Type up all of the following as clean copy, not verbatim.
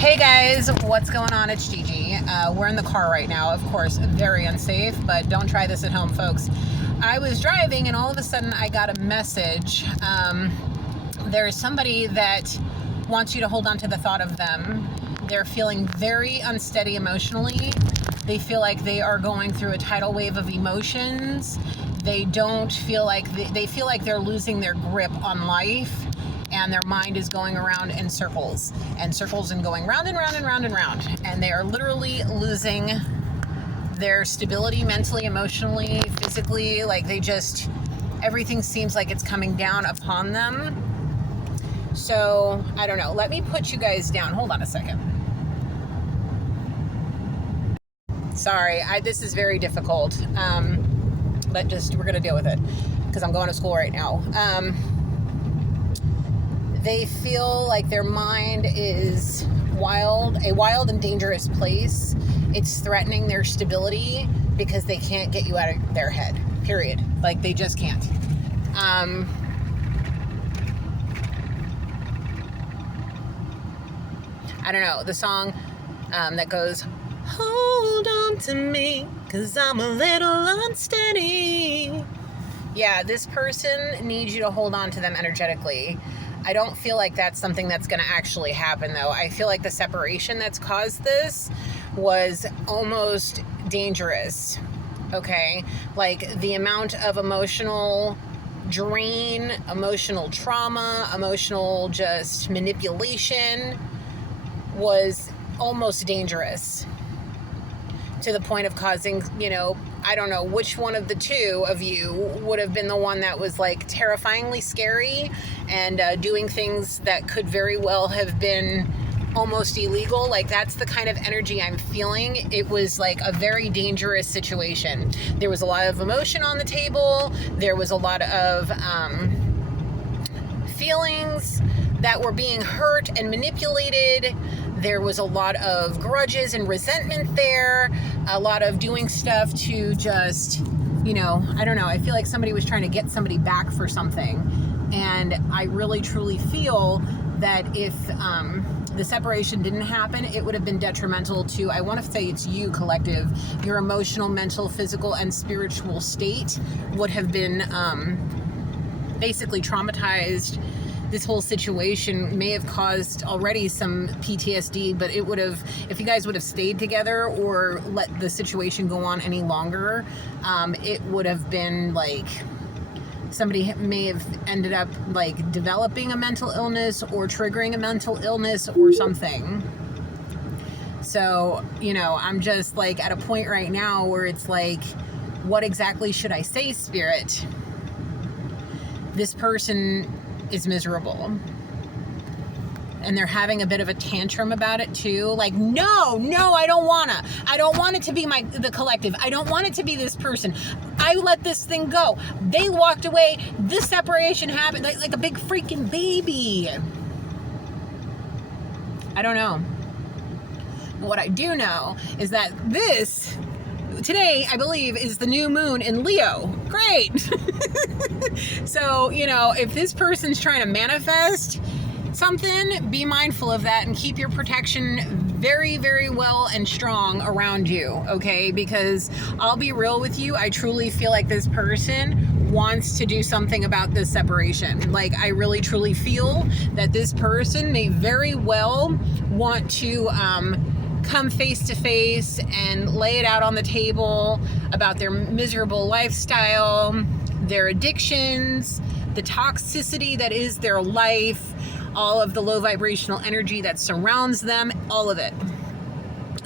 Hey guys, what's going on? It's Gigi. We're in the car right now, of course, very unsafe, but don't try this at home, folks. I was driving and all of a sudden I got a message. There is somebody that wants you to hold on to the thought of them. They're feeling very unsteady emotionally. They feel like they are going through a tidal wave of emotions. They don't feel like, they feel like they're losing their grip on life. And their mind is going around in circles and going round and round and round and round. And they are literally losing their stability mentally, emotionally, physically. Like everything seems like it's coming down upon them. So, I don't know. Let me put you guys down. Hold on a second. Sorry, this is very difficult. But we're going to deal with it because I'm going to school right now. They feel like their mind is a wild and dangerous place. It's threatening their stability because they can't get you out of their head, period. Like, they just can't. I don't know, the song that goes, "Hold on to me, 'cause I'm a little unsteady." Yeah, this person needs you to hold on to them energetically. I don't feel like that's something that's going to actually happen, though. I feel like the separation that's caused this was almost dangerous, okay? Like, the amount of emotional drain, emotional trauma, emotional just manipulation was almost dangerous to the point of causing, I don't know which one of the two of you would have been the one that was like terrifyingly scary and doing things that could very well have been almost illegal. Like, that's the kind of energy I'm feeling. It was like a very dangerous situation. There was a lot of emotion on the table. There was a lot of feelings that were being hurt and manipulated. There was a lot of grudges and resentment there, a lot of doing stuff to just, I don't know. I feel like somebody was trying to get somebody back for something. And I really, truly feel that if the separation didn't happen, it would have been detrimental to, I want to say it's you, collective. Your emotional, mental, physical, and spiritual state would have been basically traumatized. This whole situation may have caused already some PTSD, but it would have, if you guys would have stayed together or let the situation go on any longer, it would have been like somebody may have ended up like developing a mental illness or triggering a mental illness or something. So, I'm just like at a point right now where it's like, what exactly should I say, Spirit? This person is miserable. And they're having a bit of a tantrum about it too. Like, no, I don't want it to be the collective. I don't want it to be this person. I let this thing go. They walked away. This separation happened like a big freaking baby. I don't know. What I do know is that today, I believe, is the new moon in Leo. Great. So, if this person's trying to manifest something, be mindful of that and keep your protection very, very well and strong around you, okay? Because I'll be real with you, I truly feel like this person wants to do something about this separation. Like, I really, truly feel that this person may very well want to come face to face and lay it out on the table about their miserable lifestyle, their addictions, the toxicity that is their life, all of the low vibrational energy that surrounds them, all of it.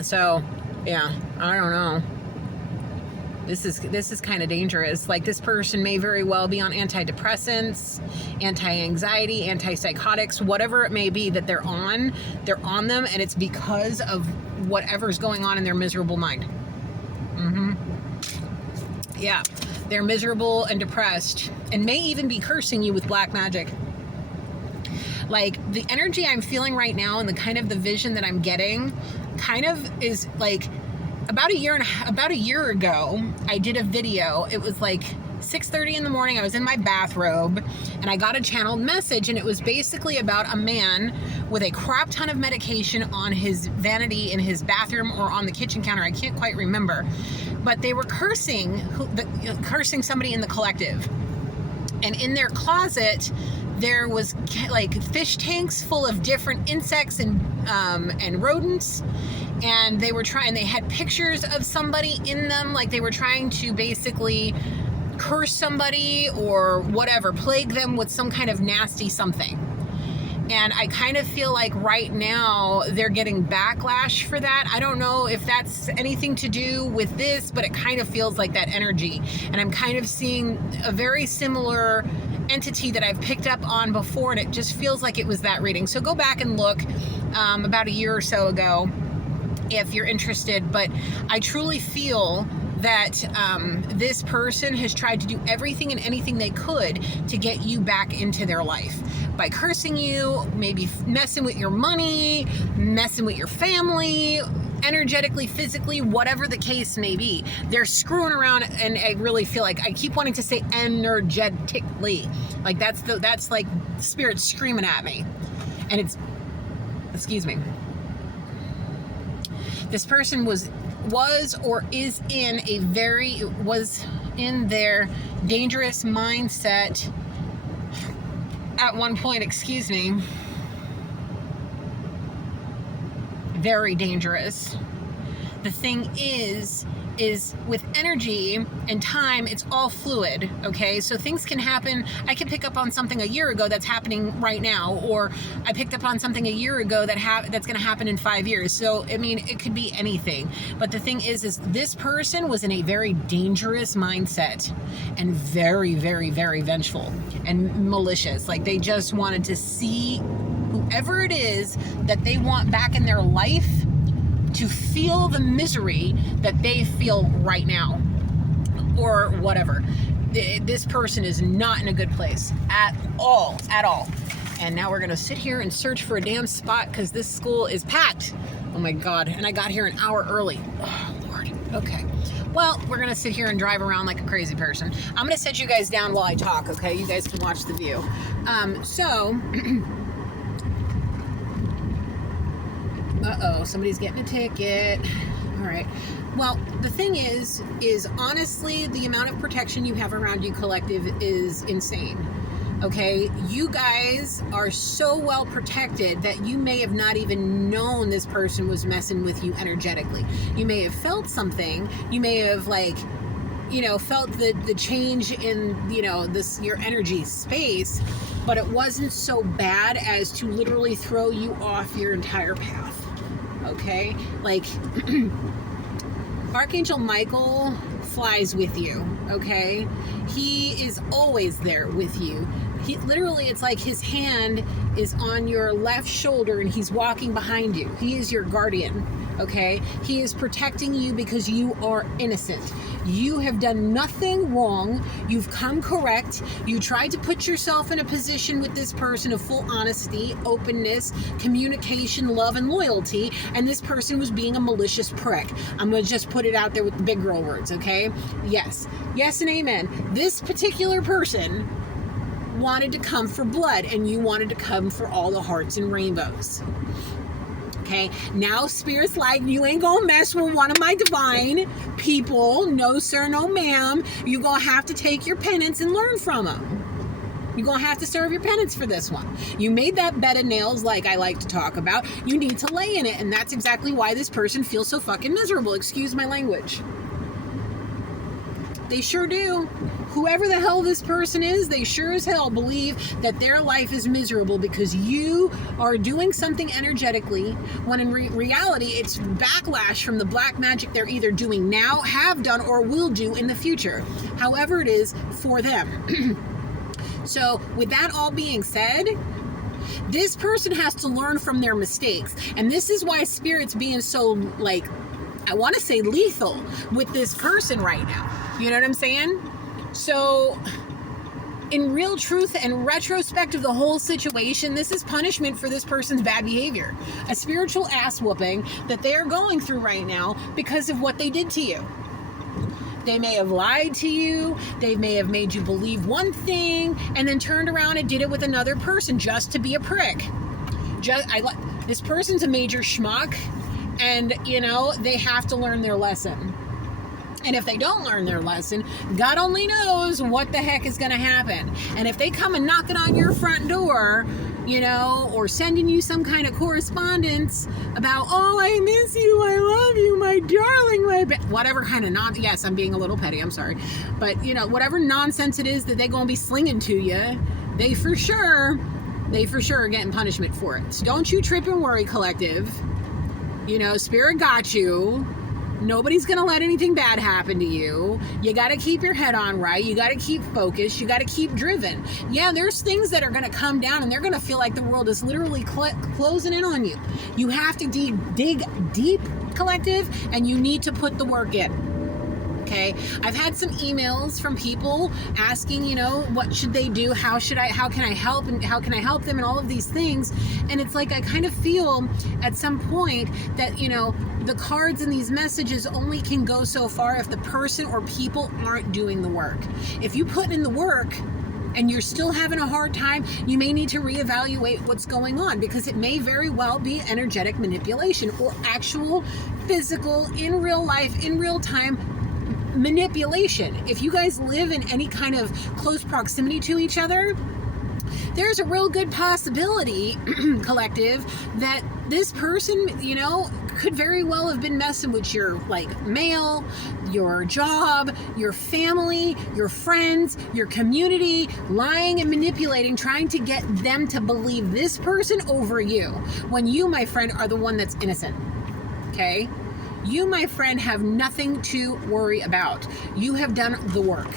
So, yeah, I don't know. This is kind of dangerous. Like, this person may very well be on antidepressants, anti-anxiety, antipsychotics, whatever it may be that they're on them, and it's because of whatever's going on in their miserable mind. Yeah, they're miserable and depressed and may even be cursing you with black magic. Like, the energy I'm feeling right now and the kind of the vision that I'm getting kind of is like, about a year ago, I did a video. It was like 6:30 in the morning. I was in my bathrobe and I got a channeled message, and it was basically about a man with a crap ton of medication on his vanity in his bathroom or on the kitchen counter. I can't quite remember, but they were cursing somebody in the collective. And in their closet, there was like fish tanks full of different insects and rodents. And they had pictures of somebody in them. Like they were trying to basically curse somebody or whatever, plague them with some kind of nasty something. And I kind of feel like right now they're getting backlash for that. I don't know if that's anything to do with this, but it kind of feels like that energy. And I'm kind of seeing a very similar entity that I've picked up on before, and it just feels like it was that reading. So go back and look about a year or so ago if you're interested. But I truly feel that this person has tried to do everything and anything they could to get you back into their life by cursing you, maybe messing with your money, messing with your family, energetically, physically, whatever the case may be. They're screwing around, and I really feel like I keep wanting to say energetically. Like that's like spirit screaming at me. And it's, excuse me. This person was or is in their dangerous mindset at one point, excuse me. Very dangerous. The thing is with energy and time, it's all fluid, okay? So things can happen. I can pick up on something a year ago that's happening right now, or I picked up on something a year ago that's going to happen in 5 years. So, I mean, it could be anything. But the thing is this person was in a very dangerous mindset and very, very, very vengeful and malicious. Like they just wanted to see whoever it is that they want back in their life to feel the misery that they feel right now, or whatever. This person is not in a good place at all. And now we're gonna sit here and search for a damn spot because this school is packed. Oh my God, and I got here an hour early. Oh Lord, okay. Well, we're gonna sit here and drive around like a crazy person. I'm gonna set you guys down while I talk, okay? You guys can watch the view. Uh-oh, somebody's getting a ticket. All right. Well, the thing is honestly, the amount of protection you have around you, collective, is insane. Okay? You guys are so well protected that you may have not even known this person was messing with you energetically. You may have felt something. You may have felt the change in, your energy space, but it wasn't so bad as to literally throw you off your entire path. Okay, like Archangel Michael flies with you. Okay, he is always there with you. He literally, it's like his hand is on your left shoulder and he's walking behind you. He is your guardian. Okay, he is protecting you because you are innocent. You have done nothing wrong. You've come correct. You tried to put yourself in a position with this person of full honesty, openness, communication, love, and loyalty, and this person was being a malicious prick. I'm going to just put it out there with the big girl words, okay? Yes and amen. This particular person wanted to come for blood, and you wanted to come for all the hearts and rainbows. Okay, now Spirit's like, you ain't gonna mess with one of my divine people. No sir, no ma'am. You're gonna have to take your penance and learn from them. You're gonna have to serve your penance for this one. You made that bed of nails, like I like to talk about. You need to lay in it, and that's exactly why this person feels so fucking miserable. Excuse my language. They sure do. Whoever the hell this person is, they sure as hell believe that their life is miserable because you are doing something energetically, when in reality, it's backlash from the black magic they're either doing now, have done, or will do in the future. However it is for them. So with that all being said, this person has to learn from their mistakes. And this is why Spirit's being so, I want to say lethal with this person right now. You know what I'm saying? So, in real truth and retrospect of the whole situation, this is punishment for this person's bad behavior. A spiritual ass whooping that they are going through right now because of what they did to you. They may have lied to you. They may have made you believe one thing and then turned around and did it with another person just to be a prick. This person's a major schmuck, and they have to learn their lesson. And if they don't learn their lesson, God only knows what the heck is going to happen. And if they come and knocking on your front door, or sending you some kind of correspondence about, oh, I miss you, I love you, my darling, whatever kind of yes, I'm being a little petty, I'm sorry. But, whatever nonsense it is that they're going to be slinging to you, they for sure are getting punishment for it. So don't you trip and worry, collective. Spirit got you. Nobody's going to let anything bad happen to you. You got to keep your head on right. You got to keep focused. You got to keep driven. Yeah, there's things that are going to come down and they're going to feel like the world is literally closing in on you. You have to dig deep, collective, and you need to put the work in. Okay, I've had some emails from people asking, what should they do? How can I help? And how can I help them? And all of these things. And it's like, I kind of feel at some point that, the cards and these messages only can go so far if the person or people aren't doing the work. If you put in the work and you're still having a hard time, you may need to reevaluate what's going on, because it may very well be energetic manipulation or actual physical, in real life, in real time manipulation. If you guys live in any kind of close proximity to each other, there's a real good possibility, collective, that this person, could very well have been messing with your mail, your job, your family, your friends, your community, lying and manipulating, trying to get them to believe this person over you, when you, my friend, are the one that's innocent. Okay? You, my friend, have nothing to worry about. You have done the work.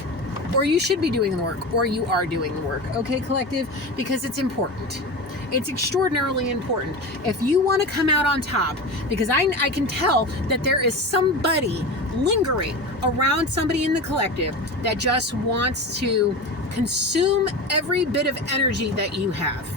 Or you should be doing the work. Or you are doing the work. Okay, collective? Because it's important. It's extraordinarily important. If you want to come out on top, because I can tell that there is somebody lingering around somebody in the collective that just wants to consume every bit of energy that you have.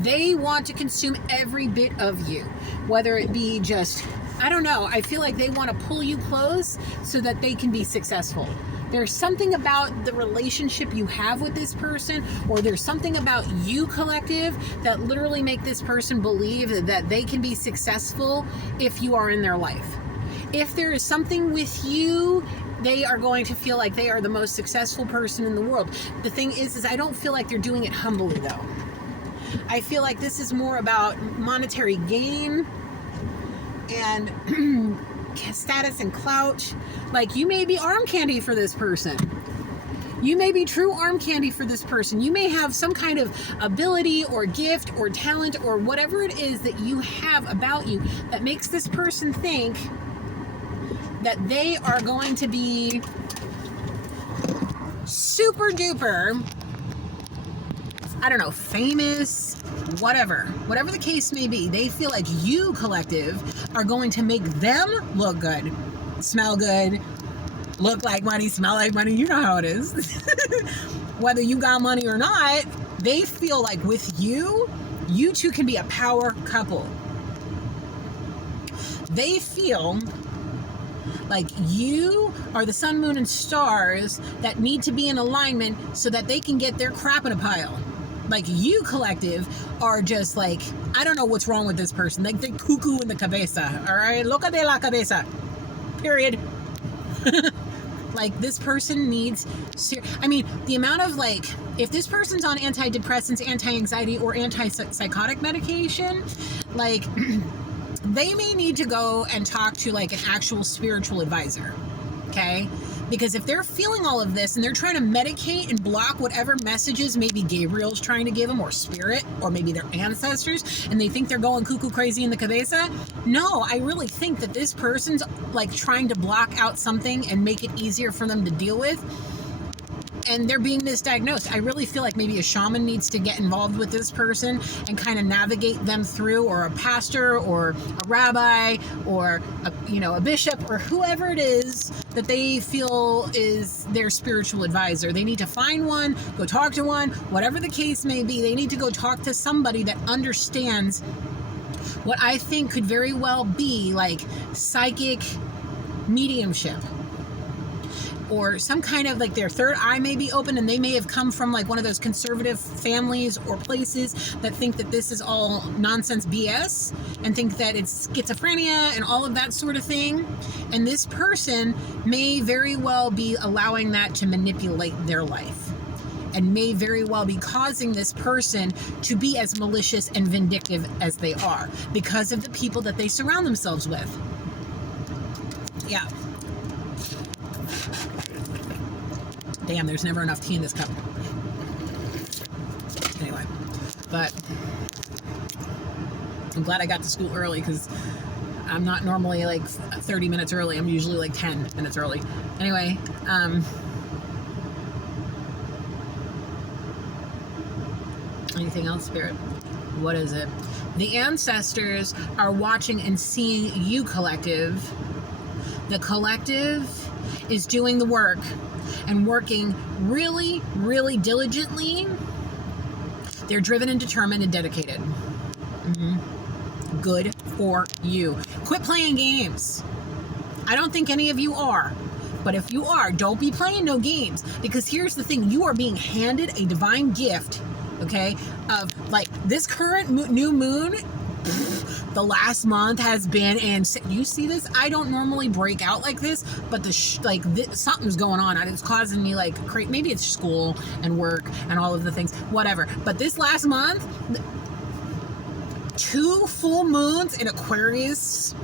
They want to consume every bit of you, whether it be just, I don't know, I feel like they want to pull you close so that they can be successful. There's something about the relationship you have with this person, or there's something about you, collective, that literally make this person believe that they can be successful if you are in their life. If there is something with you, they are going to feel like they are the most successful person in the world. The thing is I don't feel like they're doing it humbly, though. I feel like this is more about monetary gain and status and clout. Like, you may be arm candy for this person. You may be true arm candy for this person. You may have some kind of ability or gift or talent or whatever it is that you have about you that makes this person think that they are going to be super duper, I don't know, famous, whatever the case may be. They feel like you, collective, are going to make them look good, smell good, look like money, smell like money. You know how it is. Whether you got money or not, they feel like with you two can be a power couple. They feel like you are the sun, moon, and stars that need to be in alignment so that they can get their crap in a pile. Like, you, collective, are just like, I don't know what's wrong with this person. Like, they're cuckoo in the cabeza, all right? Loca de la cabeza. Period. Like, this person needs... the amount of, if this person's on antidepressants, anti-anxiety, or antipsychotic medication, they may need to go and talk to, an actual spiritual advisor, okay? Because if they're feeling all of this and they're trying to medicate and block whatever messages maybe Gabriel's trying to give them, or spirit, or maybe their ancestors, and they think they're going cuckoo crazy in the cabeza, no, I really think that this person's trying to block out something and make it easier for them to deal with. And they're being misdiagnosed. I really feel like maybe a shaman needs to get involved with this person and kind of navigate them through, or a pastor, or a rabbi, or a bishop, or whoever it is that they feel is their spiritual advisor. They need to find one, go talk to one, whatever the case may be. They need to go talk to somebody that understands what I think could very well be psychic mediumship, or some kind of like their third eye may be open, and they may have come from like one of those conservative families or places that think that this is all nonsense BS and think that it's schizophrenia and all of that sort of thing. And this person may very well be allowing that to manipulate their life, and may very well be causing this person to be as malicious and vindictive as they are because of the people that they surround themselves with. Yeah. Damn, there's never enough tea in this cup. Anyway, but I'm glad I got to school early, because I'm not normally like 30 minutes early. I'm usually like 10 minutes early. Anyway, anything else, Spirit? What is it? The ancestors are watching and seeing you, collective. The collective is doing the work and working really, really diligently. They're driven and determined and dedicated. Good for you. Quit playing games. I don't think any of you are. But if you are, don't be playing no games. Because here's the thing. You are being handed a divine gift, okay, of like this current new moon. The last month has been, and you see this, I don't normally break out like this, but something's going on, and it's causing me like maybe it's school and work and all of the things, whatever. But this last month, 2 full moons in Aquarius.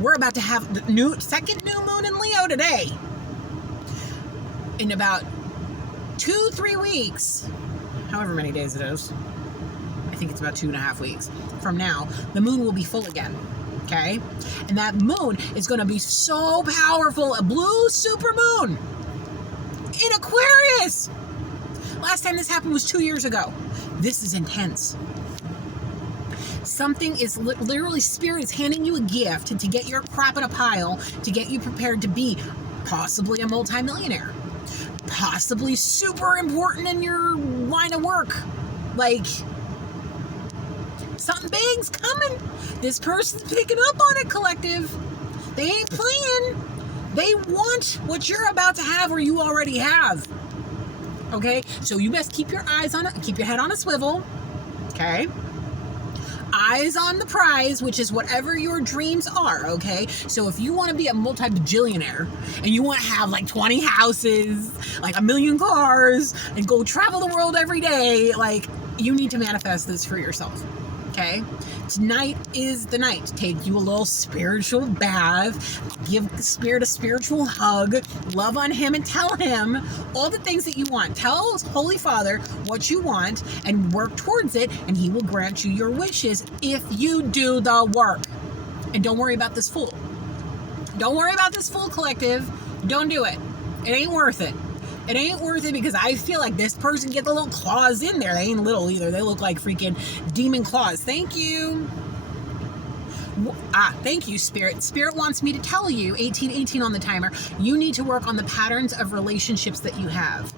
We're about to have the second new moon in Leo today. In about 2-3 weeks, however many days it is, I think it's about 2.5 weeks from now, the moon will be full again. Okay? And that moon is going to be so powerful, a blue super moon in Aquarius. Last time this happened was 2 years ago. This is intense. Something is literally, Spirit is handing you a gift to get your crap in a pile, to get you prepared to be possibly a multimillionaire, possibly super important in your line of work. Like, something big's coming. This person's picking up on it, collective. They ain't playing. They want what you're about to have or you already have. Okay? So you best keep your eyes on it, keep your head on a swivel. Okay? Eyes on the prize, which is whatever your dreams are, okay? So if you want to be a multi-bajillionaire and you want to have like 20 houses, like 1 million cars, and go travel the world every day, like, you need to manifest this for yourself, okay? Tonight is the night to take you a little spiritual bath, give Spirit a spiritual hug, love on him and tell him all the things that you want. Tell Holy Father what you want and work towards it, and he will grant you your wishes if you do the work. And don't worry about this fool. Don't worry about this fool, collective. Don't do it. It ain't worth it. It ain't worth it, because I feel like this person get the little claws in there. They ain't little either. They look like freaking demon claws. Thank you. Thank you, Spirit. Spirit wants me to tell you, 1818 on the timer, you need to work on the patterns of relationships that you have.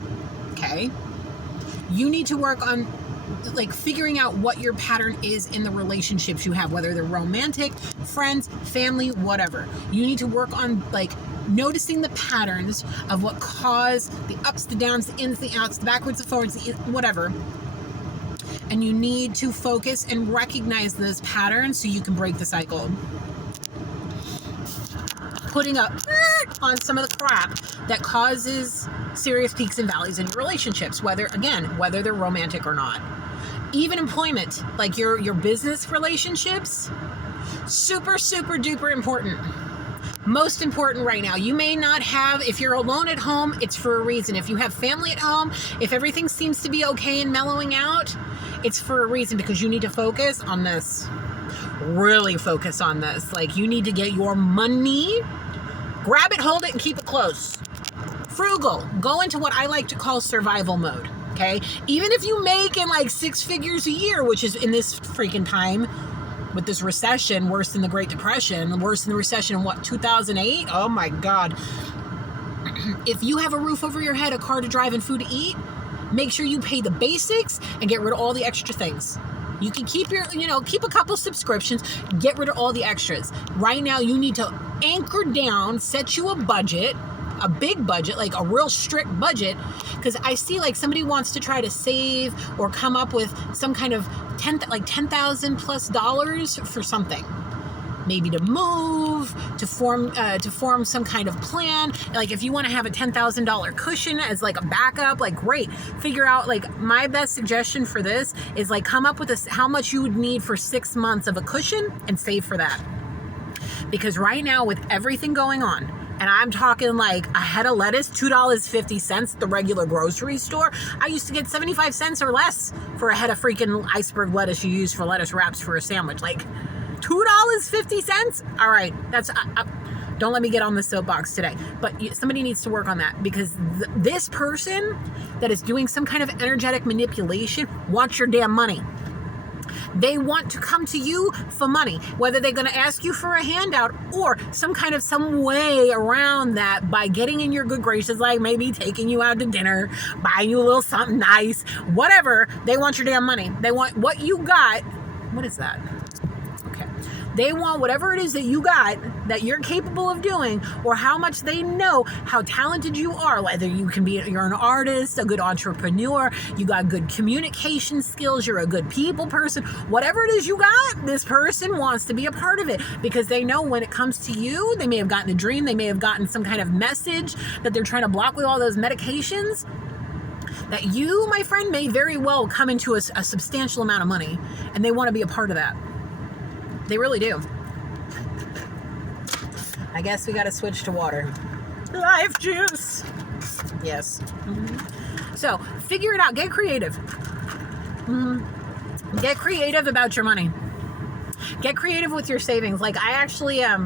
Okay? You need to work on like figuring out what your pattern is in the relationships you have, whether they're romantic, friends, family, whatever. You need to work on like noticing the patterns of what cause the ups, the downs, the ins, the outs, the backwards, the forwards, whatever. And you need to focus and recognize those patterns so you can break the cycle. Putting up on some of the crap that causes serious peaks and valleys in your relationships, whether they're romantic or not. Even employment, like your business relationships, super, super duper important. Most important right now. You may not have, if you're alone at home, it's for a reason. If you have family at home, if everything seems to be okay and mellowing out, it's for a reason, because you need to focus on this. Really focus on this. Like, you need to get your money, grab it, hold it, and keep it close. Frugal. Go into what I like to call survival mode. Okay? Even if you make in like 6 figures a year, which is in this freaking time, with this recession, worse than the Great Depression, worse than the recession in 2008? Oh my God. If you have a roof over your head, a car to drive, and food to eat, make sure you pay the basics and get rid of all the extra things. You can keep keep a couple subscriptions, get rid of all the extras. Right now, you need to anchor down, set you a budget, a big budget, like a real strict budget, because I see like somebody wants to try to save or come up with some kind of $10,000 plus for something. Maybe to move, to form some kind of plan. Like if you want to have a $10,000 cushion as like a backup, like great. Figure out, like, my best suggestion for this is like come up with how much you would need for 6 months of a cushion and save for that. Because right now with everything going on, and I'm talking like a head of lettuce, $2.50 at the regular grocery store. I used to get 75 cents or less for a head of freaking iceberg lettuce you use for lettuce wraps for a sandwich. Like, $2.50? All right, that's don't let me get on the soapbox today, but somebody needs to work on that, because this person that is doing some kind of energetic manipulation wants your damn money. They want to come to you for money, whether they're going to ask you for a handout or some way around that by getting in your good graces, like maybe taking you out to dinner, buying you a little something nice, whatever. They want your damn money. They want what you got. What is that? They want whatever it is that you got, that you're capable of doing, or how much they know how talented you are. Whether you're an artist, a good entrepreneur, you got good communication skills, you're a good people person, whatever it is you got, this person wants to be a part of it, because they know when it comes to you, they may have gotten a dream, they may have gotten some kind of message that they're trying to block with all those medications, that you, my friend, may very well come into a substantial amount of money, and they want to be a part of that. They really do. I guess we got to switch to water. Life juice. Yes. Mm-hmm. So figure it out. Get creative. Mm-hmm. Get creative about your money. Get creative with your savings. Like I actually, I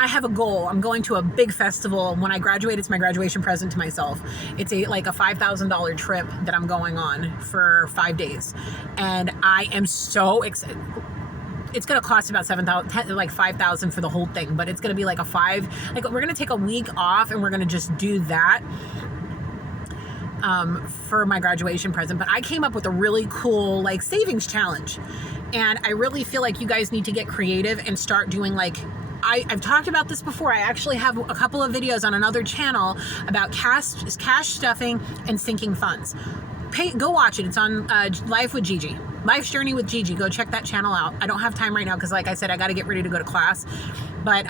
have a goal. I'm going to a big festival. When I graduate, it's my graduation present to myself. It's a $5,000 trip that I'm going on for 5 days. And I am so excited. It's going to cost about $5,000 for the whole thing, but it's going to be like we're going to take a week off and we're going to just do that for my graduation present. But I came up with a really cool savings challenge, and I really feel like you guys need to get creative and start doing I've talked about this before. I actually have a couple of videos on another channel about cash stuffing and sinking funds. Go watch it. It's on Life with Gigi. Life's Journey with Gigi. Go check that channel out. I don't have time right now because, like I said, I got to get ready to go to class. But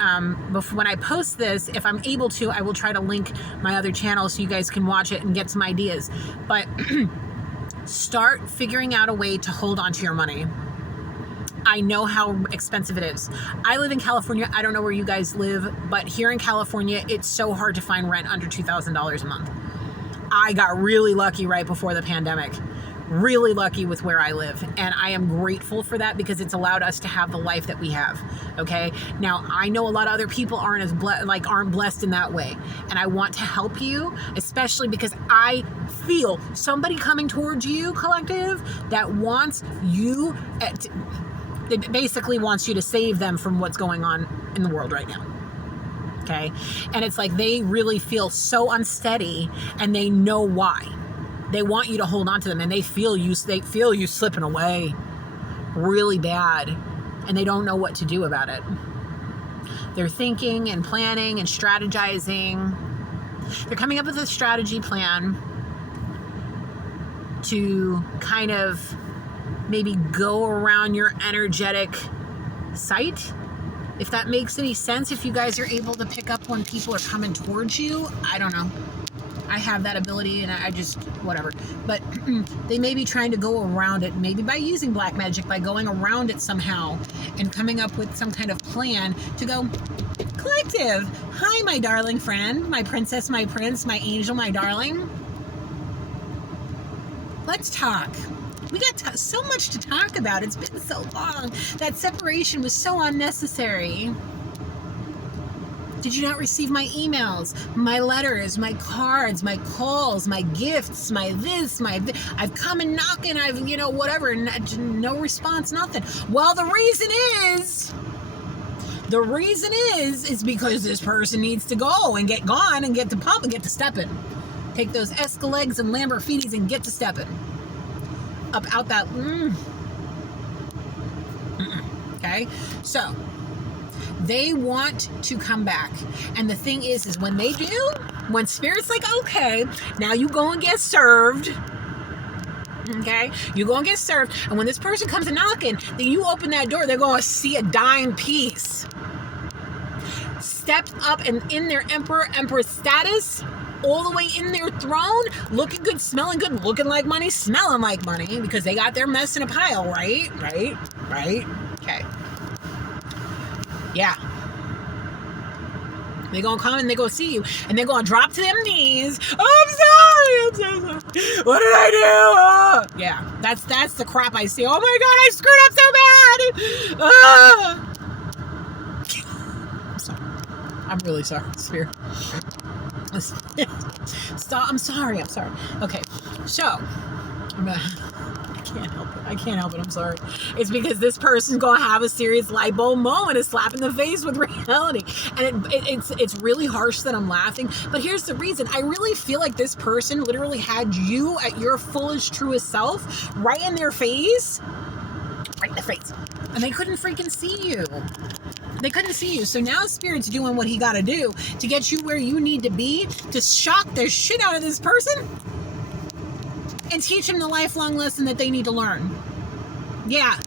when I post this, if I'm able to, I will try to link my other channel so you guys can watch it and get some ideas. But start figuring out a way to hold on to your money. I know how expensive it is. I live in California. I don't know where you guys live, but here in California, it's so hard to find rent under $2,000 a month. I got really lucky right before the pandemic. Really lucky with where I live, and I am grateful for that because it's allowed us to have the life that we have. Okay, now I know a lot of other people aren't blessed in that way, and I want to help you, especially because I feel somebody coming towards you, collective, that wants you. It basically wants you to save them from what's going on in the world right now. Okay, and it's like they really feel so unsteady, and they know why. They want you to hold on to them, and they feel you slipping away really bad, and they don't know what to do about it. They're thinking and planning and strategizing. They're coming up with a strategy plan to kind of maybe go around your energetic site. If that makes any sense, if you guys are able to pick up when people are coming towards you, I don't know. I have that ability, and I just, whatever. But they may be trying to go around it, maybe by using black magic, by going around it somehow and coming up with some kind of plan to go, collective, hi, my darling friend, my princess, my prince, my angel, my darling. Let's talk. We got so much to talk about. It's been so long. That separation was so unnecessary. Did you not receive my emails, my letters, my cards, my calls, my gifts, my this, my this? I've come and knocking, I've, whatever, no response, nothing. Well, the reason is because this person needs to go and get gone and get to pump and get to stepping. Take those Escalades and Lamborghinis and get to stepping. Up out that, Okay? So, they want to come back. And the thing is when they do, when Spirit's like, okay, now you go and get served. Okay? You go and get served. And when this person comes a knocking, then you open that door, they're going to see a dying piece. Stepped up and in their emperor status, all the way in their throne, looking good, smelling good, looking like money, smelling like money, because they got their mess in a pile, right? Right? Okay. Yeah. They're going to come and they're going to see you, and they're going to drop to them knees. Oh, I'm so sorry. What did I do? Yeah, that's the crap I see. Oh my God, I screwed up so bad. I'm sorry. I'm really sorry, Spirit. Stop. I'm sorry. Okay, so I can't help it. I'm sorry. It's because this person's gonna have a serious light bulb moment, a slap in the face with reality, and it's really harsh that I'm laughing. But here's the reason: I really feel like this person literally had you at your fullest, truest self, right in their face, and they couldn't freaking see you. They couldn't see you. So now Spirit's doing what he got to do to get you where you need to be, to shock the shit out of this person and teach them the lifelong lesson that they need to learn. Yeah.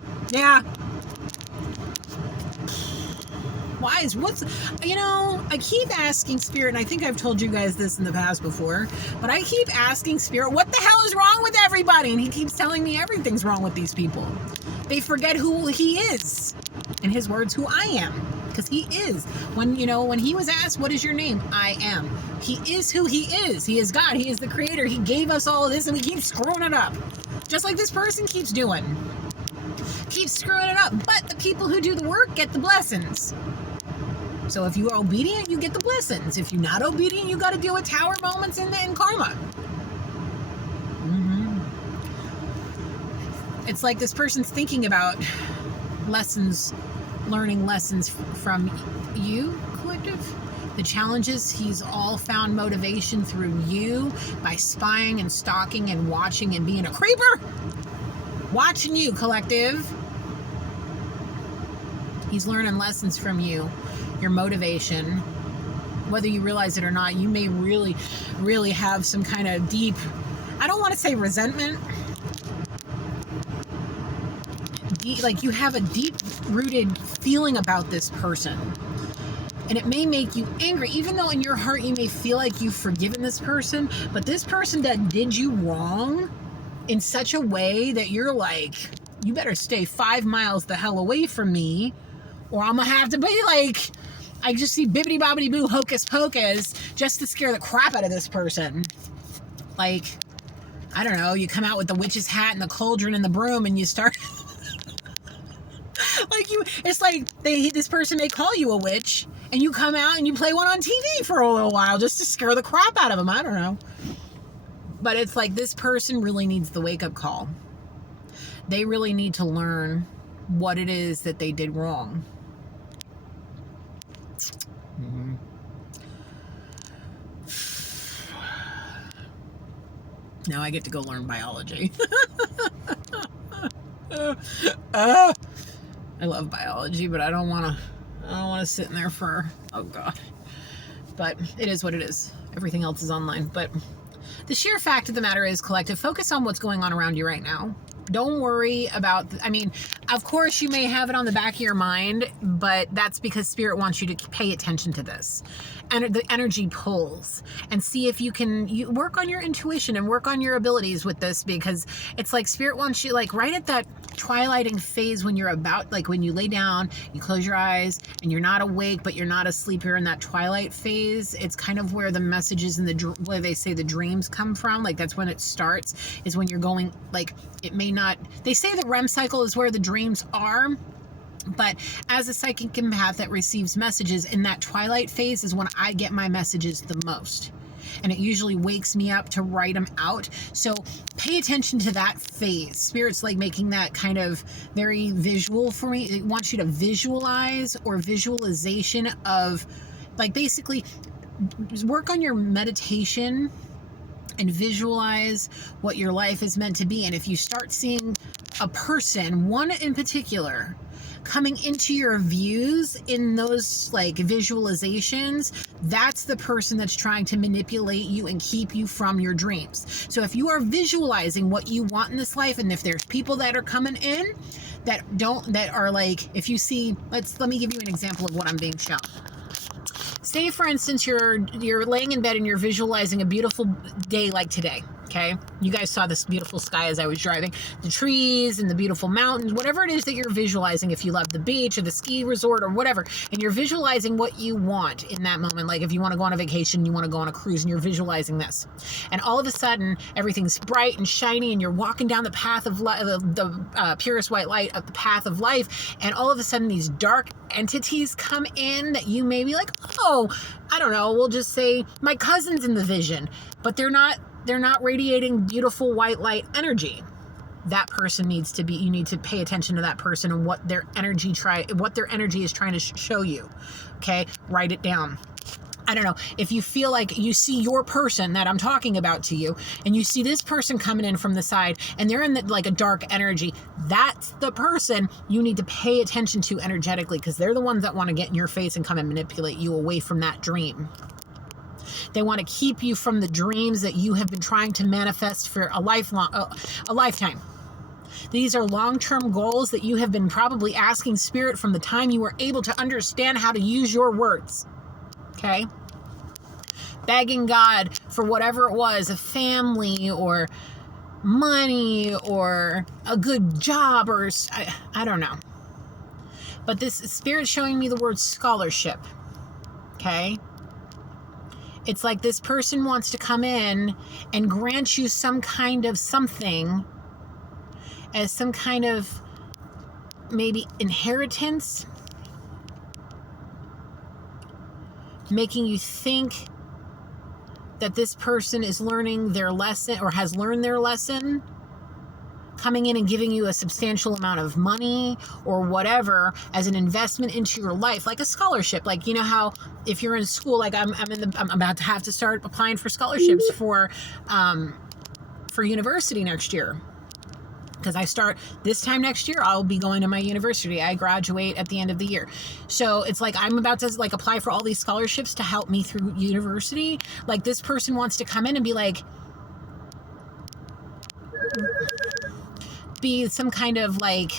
Wise, I keep asking Spirit, and I think I've told you guys this in the past before, but I keep asking Spirit, what the hell is wrong with everybody? And he keeps telling me everything's wrong with these people. They forget who he is. In his words, who I am. Because he is. When he was asked, what is your name? I am. He is who he is. He is God. He is the creator. He gave us all of this, and we keep screwing it up. Just like this person keeps doing. Keep screwing it up. But the people who do the work get the blessings. So if you are obedient, you get the blessings. If you're not obedient, you got to deal with tower moments in karma. It's like this person's thinking about learning lessons from you, collective. The challenges, he's all found motivation through you by spying and stalking and watching and being a creeper. Watching you, collective. He's learning lessons from you, your motivation. Whether you realize it or not, you may really, really have some kind of deep, I don't want to say resentment, like you have a deep-rooted feeling about this person. And it may make you angry, even though in your heart you may feel like you've forgiven this person, but this person that did you wrong in such a way that you're like, you better stay 5 miles the hell away from me, or I'm gonna have to be like, I just see bibbity bobbity boo hocus pocus just to scare the crap out of this person. Like, I don't know, you come out with the witch's hat and the cauldron and the broom and you start it's like this person may call you a witch and you come out and you play one on TV for a little while just to scare the crap out of them. I don't know. But it's like this person really needs the wake-up call. They really need to learn what it is that they did wrong. Mm-hmm. Now I get to go learn biology. I love biology, but I don't want to sit in there for, oh God. But it is what it is. Everything else is online. But the sheer fact of the matter is, collective, focus on what's going on around you right now. Don't worry about, of course you may have it on the back of your mind, but that's because Spirit wants you to pay attention to this. And the energy pulls. And see if you work on your intuition and work on your abilities with this, because it's like Spirit wants you, like right at that twilighting phase when you're about, like when you lay down, you close your eyes and you're not awake, but you're not asleep. You're in that twilight phase. It's kind of where the messages and where they say the dreams come from. Like that's when it starts, is when you're going, like it may not, they say the REM cycle is where the dreams are, but as a psychic empath that receives messages in that twilight phase is when I get my messages the most. And it usually wakes me up to write them out. So pay attention to that phase. Spirit's like making that kind of very visual for me. It wants you to visualize, or visualization of, like, basically work on your meditation and visualize what your life is meant to be. And if you start seeing a person, one in particular, coming into your views in those like visualizations, that's the person that's trying to manipulate you and keep you from your dreams. So if you are visualizing what you want in this life, and if there's people that are coming in that are like, if you see, let me give you an example of what I'm being shown. Say, for instance, you're laying in bed and you're visualizing a beautiful day like today, okay? You guys saw this beautiful sky as I was driving. The trees and the beautiful mountains, whatever it is that you're visualizing, if you love the beach or the ski resort or whatever, and you're visualizing what you want in that moment. Like if you want to go on a vacation, you want to go on a cruise, and you're visualizing this. And all of a sudden, everything's bright and shiny, and you're walking down the path of the purest white light of the path of life, and all of a sudden these dark entities come in that you may be like, oh, I don't know, we'll just say my cousin's in the vision, but they're not radiating beautiful white light energy. That person needs to be, you need to pay attention to that person and what their energy is trying to show you. Okay, write it down. I don't know, if you feel like you see your person that I'm talking about to you, and you see this person coming in from the side, and they're in like a dark energy, that's the person you need to pay attention to energetically, because they're the ones that want to get in your face and come and manipulate you away from that dream. They want to keep you from the dreams that you have been trying to manifest for a lifetime. These are long-term goals that you have been probably asking Spirit from the time you were able to understand how to use your words. Okay? Begging God for whatever it was, a family or money or a good job, or I don't know. But this Spirit's showing me the word scholarship. Okay? It's like this person wants to come in and grant you some kind of something as some kind of maybe inheritance, making you think that this person is learning their lesson or has learned their lesson, coming in and giving you a substantial amount of money or whatever as an investment into your life, like a scholarship. Like, you know how if you're in school, like I'm about to have to start applying for scholarships for university next year. Because I start this time next year, I'll be going to my university. I graduate at the end of the year. So it's like I'm about to like apply for all these scholarships to help me through university. Like this person wants to come in and be like, be some kind of like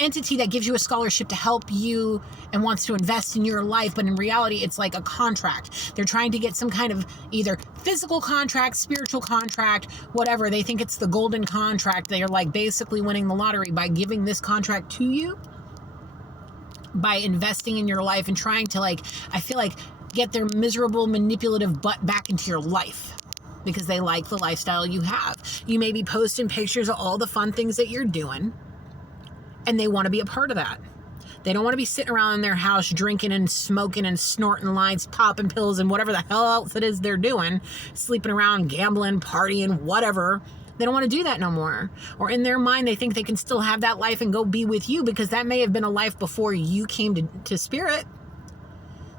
entity that gives you a scholarship to help you and wants to invest in your life, but in reality it's like a contract. They're trying to get some kind of either physical contract, spiritual contract, whatever. They think it's the golden contract. They are like basically winning the lottery by giving this contract to you, by investing in your life and trying to, like, I feel like, get their miserable manipulative butt back into your life because they like the lifestyle you have. You may be posting pictures of all the fun things that you're doing, and they want to be a part of that. They don't want to be sitting around in their house drinking and smoking and snorting lines, popping pills, and whatever the hell else it is they're doing, sleeping around, gambling, partying, whatever. They don't want to do that no more. Or in their mind, they think they can still have that life and go be with you because that may have been a life before you came to Spirit.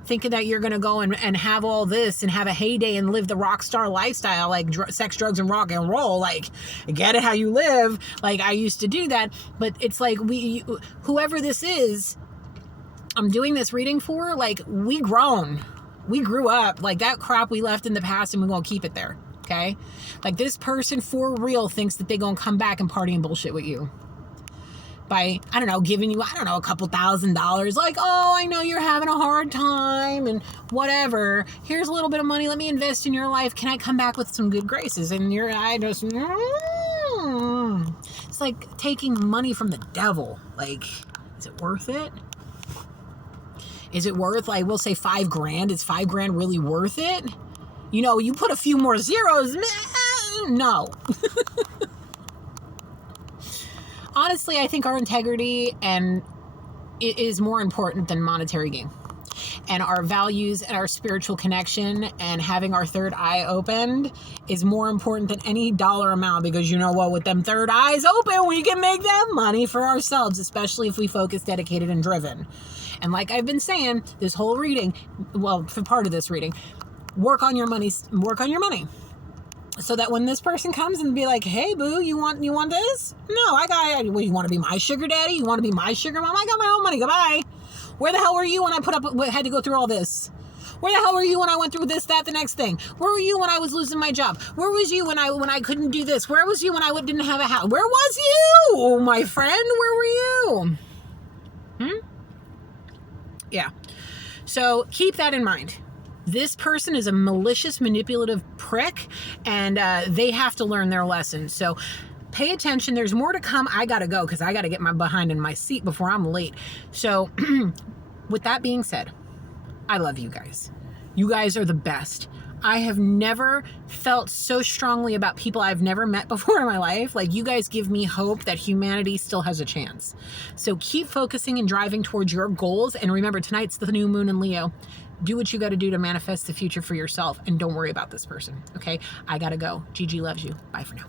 Thinking that you're going to go and have all this and have a heyday and live the rock star lifestyle, like sex, drugs, and rock and roll. Like, get it how you live. Like, I used to do that. But it's like, whoever this is, I'm doing this reading for, like, we grown. We grew up. Like, that crap we left in the past, and we're going to keep it there. Okay? Like, this person for real thinks that they're going to come back and party and bullshit with you. By, I don't know, giving you, a couple $1,000s, like, oh, I know you're having a hard time and whatever. Here's a little bit of money. Let me invest in your life. Can I come back with some good graces? And it's like taking money from the devil. Like, is it worth it? Is it worth, like, we'll say $5,000. Is $5,000 really worth it? You know, you put a few more zeros, no. Honestly, I think our integrity and it is more important than monetary gain. And our values and our spiritual connection and having our third eye opened is more important than any dollar amount, because you know what? With them third eyes open, we can make that money for ourselves, especially if we focus, dedicated, and driven. And like I've been saying, this whole reading, well, for part of this reading, work on your money. So that when this person comes and be like, hey boo, you want this? No, well, you want to be my sugar daddy? You want to be my sugar mom? I got my own money. Goodbye. Where the hell were you when I had to go through all this? Where the hell were you when I went through this, that, the next thing? Where were you when I was losing my job? Where was you when I couldn't do this? Where was you when I didn't have a house? Where was you, my friend? Where were you? Yeah. So keep that in mind. This person is a malicious, manipulative prick, and they have to learn their lesson. So pay attention. There's more to come. I got to go because I got to get my behind in my seat before I'm late. So with that being said, I love you guys. You guys are the best. I have never felt so strongly about people I've never met before in my life. Like, you guys give me hope that humanity still has a chance. So keep focusing and driving towards your goals. And remember, tonight's the new moon in Leo. Do what you got to do to manifest the future for yourself. And don't worry about this person. Okay? I got to go. Gigi loves you. Bye for now.